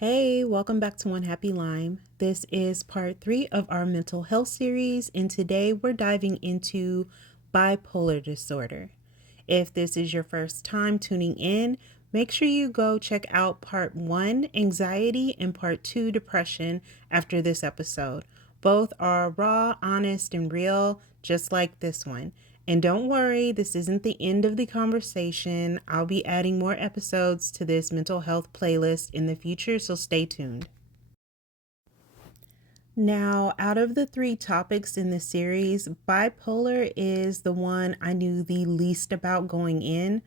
Hey, welcome back to OneHappyLime. This is part 3 of our mental health series, and today we're diving into bipolar disorder. If this is your first time tuning in, make sure you go check out part 1, anxiety, and part 2, depression, after this episode. Both are raw, honest, and real, just like this one. And don't worry, this isn't the end of the conversation. I'll be adding more episodes to this mental health playlist in the future, so stay tuned. Now, out of the 3 topics in the series, bipolar is the one I knew the least about going in.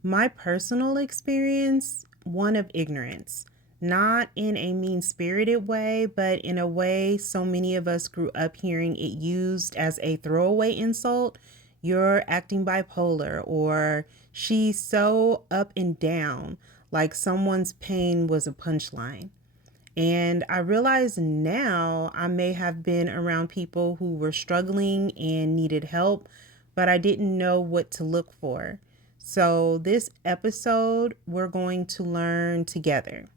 My personal experience, one of ignorance. Not in a mean-spirited way, but in a way so many of us grew up hearing it used as a throwaway insult. You're acting bipolar, or she's so up and down, like someone's pain was a punchline. And I realize now I may have been around people who were struggling and needed help, but I didn't know what to look for. So this episode, we're going to learn together,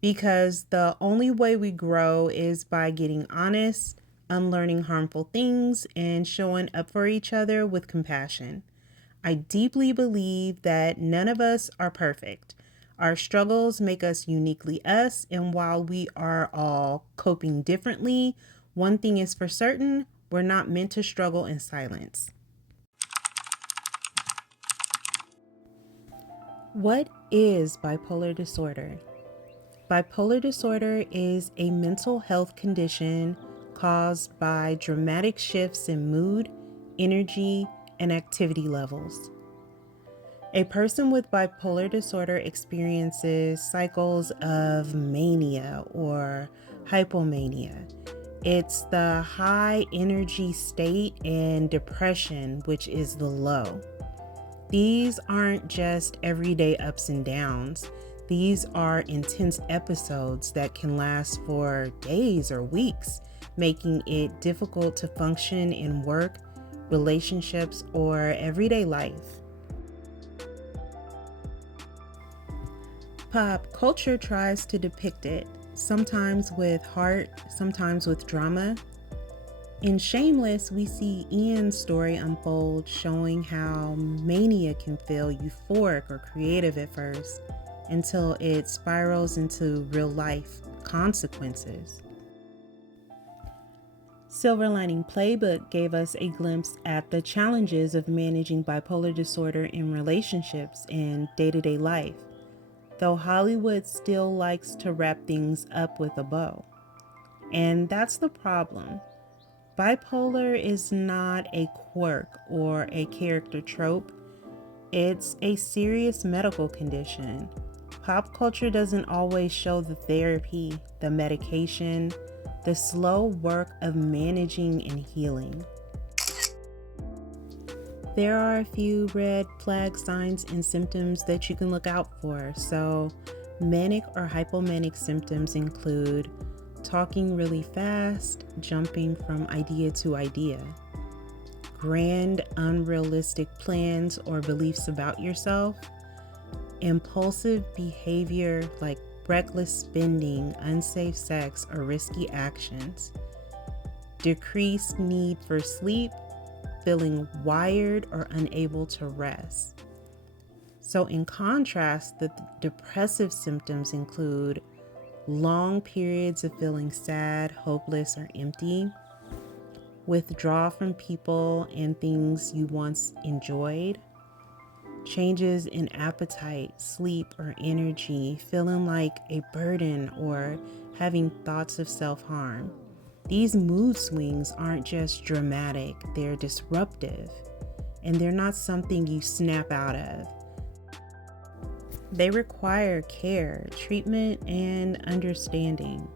because the only way we grow is by getting honest, unlearning harmful things, and showing up for each other with compassion. I deeply believe that none of us are perfect. Our struggles make us uniquely us, and while we are all coping differently, one thing is for certain: we're not meant to struggle in silence. What is bipolar disorder? Bipolar disorder is a mental health condition caused by dramatic shifts in mood, energy, and activity levels. A person with bipolar disorder experiences cycles of mania or hypomania. It's the high energy state, and depression, which is the low. These aren't just everyday ups and downs. These are intense episodes that can last for days or weeks, making it difficult to function in work, relationships, or everyday life. Pop culture tries to depict it, sometimes with heart, sometimes with drama. In Shameless, we see Ian's story unfold, showing how mania can feel euphoric or creative at first, until it spirals into real life consequences. Silver Lining Playbook gave us a glimpse at the challenges of managing bipolar disorder in relationships and day-to-day life, though Hollywood still likes to wrap things up with a bow. And that's the problem. Bipolar is not a quirk or a character trope. It's a serious medical condition. Pop culture doesn't always show the therapy, the medication, the slow work of managing and healing. There are a few red flag signs and symptoms that you can look out for. So, manic or hypomanic symptoms include talking really fast, jumping from idea to idea, grand, unrealistic plans or beliefs about yourself, impulsive behavior like reckless spending, unsafe sex, or risky actions, decreased need for sleep, feeling wired or unable to rest. So in contrast, the depressive symptoms include long periods of feeling sad, hopeless, or empty, withdrawal from people and things you once enjoyed, changes in appetite, sleep, or energy, feeling like a burden or having thoughts of self-harm. These mood swings aren't just dramatic, they're disruptive, and they're not something you snap out of. They require care, treatment, and understanding.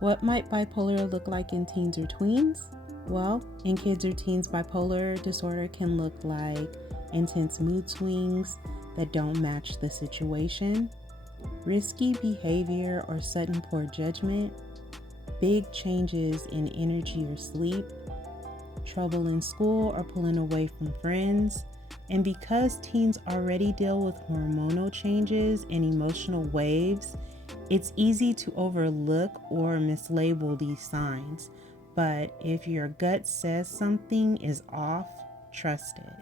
What might bipolar look like in teens or tweens? Well, in kids or teens, bipolar disorder can look like intense mood swings that don't match the situation, risky behavior or sudden poor judgment, big changes in energy or sleep, trouble in school or pulling away from friends, And because teens already deal with hormonal changes and emotional waves, it's easy to overlook or mislabel these signs. But if your gut says something is off, trust it.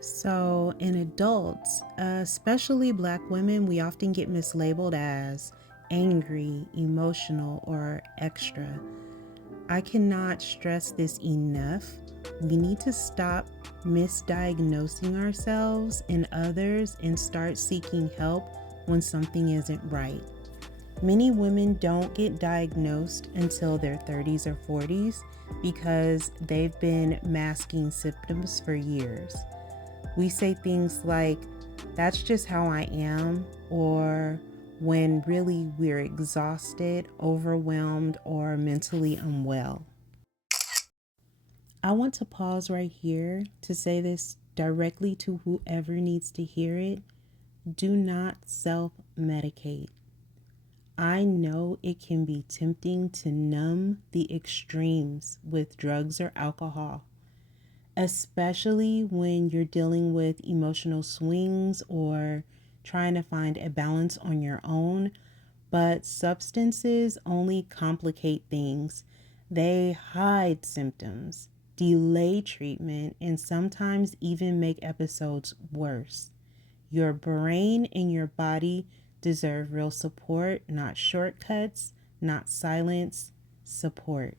So, in adults, especially Black women, we often get mislabeled as angry, emotional, or extra. I cannot stress this enough. We need to stop misdiagnosing ourselves and others and start seeking help when something isn't right. Many women don't get diagnosed until their 30s or 40s because they've been masking symptoms for years. We say things like, that's just how I am, or when really we're exhausted, overwhelmed, or mentally unwell. I want to pause right here to say this directly to whoever needs to hear it. Do not self-medicate. I know it can be tempting to numb the extremes with drugs or alcohol, especially when you're dealing with emotional swings or trying to find a balance on your own. But substances only complicate things. They hide symptoms, delay treatment, and sometimes even make episodes worse. Your brain and your body deserve real support, not shortcuts, not silence, support.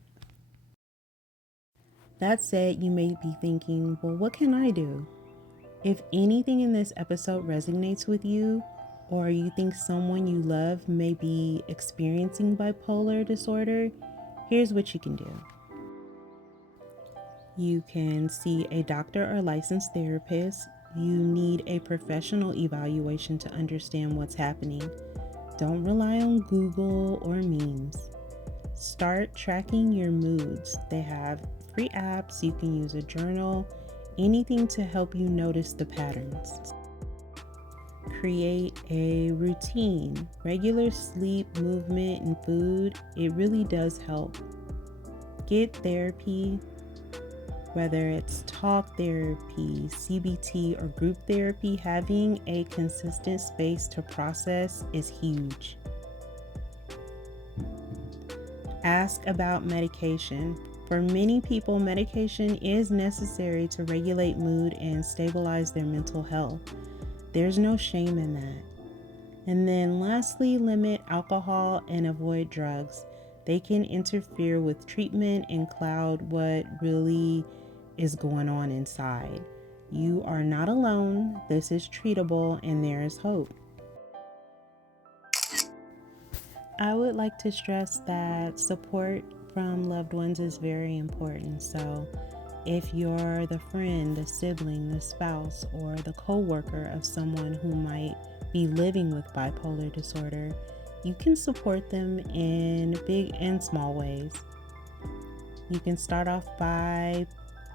That said, you may be thinking, well, what can I do? If anything in this episode resonates with you, or you think someone you love may be experiencing bipolar disorder, here's what you can do. You can see a doctor or licensed therapist. You need a professional evaluation to understand what's happening. Don't rely on Google or memes. Start tracking your moods. They have free apps. You can use a journal, anything to help you notice the patterns. Create a routine. Regular sleep, movement, and food, it really does help. Get therapy, whether it's talk therapy, CBT, or group therapy. Having a consistent space to process is huge. Ask about medication. For many people, medication is necessary to regulate mood and stabilize their mental health. There's no shame in that. And then lastly, limit alcohol and avoid drugs. They can interfere with treatment and cloud what really is going on inside. You are not alone. This is treatable and there is hope. I would like to stress that support from loved ones is very important. So if you're the friend, the sibling, the spouse, or the co-worker of someone who might be living with bipolar disorder, you can support them in big and small ways. You can start off by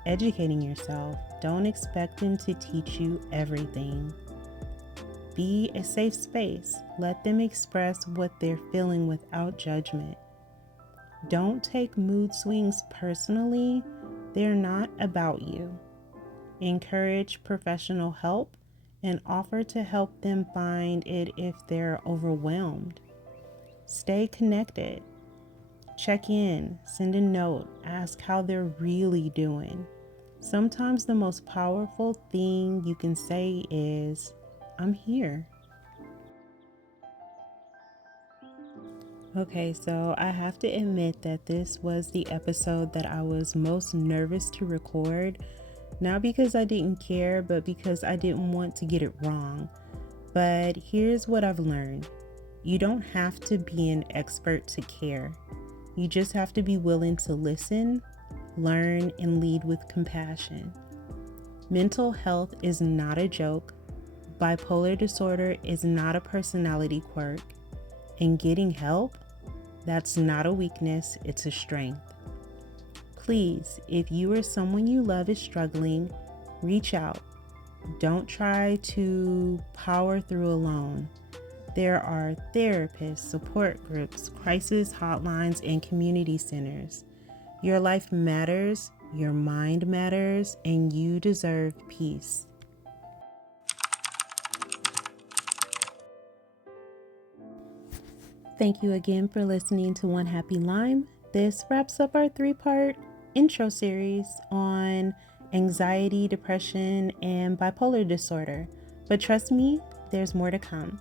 educating yourself. Don't expect them to teach you everything. Be a safe space. Let them express what they're feeling without judgment. Don't take mood swings personally. They're not about you. Encourage professional help and offer to help them find it if they're overwhelmed. Stay connected. Check in, send a note, ask how they're really doing. Sometimes the most powerful thing you can say is, I'm here. Okay, so I have to admit that this was the episode that I was most nervous to record. Not because I didn't care, but because I didn't want to get it wrong. But here's what I've learned. You don't have to be an expert to care. You just have to be willing to listen, learn, and lead with compassion. Mental health is not a joke. Bipolar disorder is not a personality quirk. And getting help, that's not a weakness, it's a strength. Please, if you or someone you love is struggling, reach out. Don't try to power through alone. There are therapists, support groups, crisis hotlines, and community centers. Your life matters. your mind matters, and you deserve peace. Thank you again for listening to OneHappyLime. This wraps up our 3-part intro series on anxiety, depression, and bipolar disorder. But trust me, there's more to come.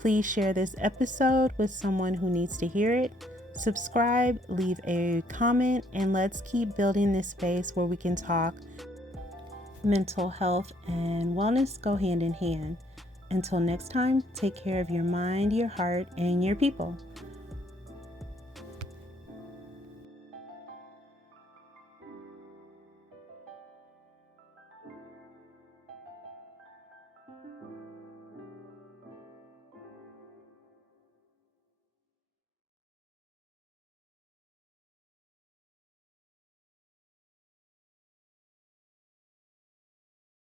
Please share this episode with someone who needs to hear it. Subscribe, leave a comment, and let's keep building this space where we can talk. Mental health and wellness go hand in hand. Until next time, take care of your mind, your heart, and your people.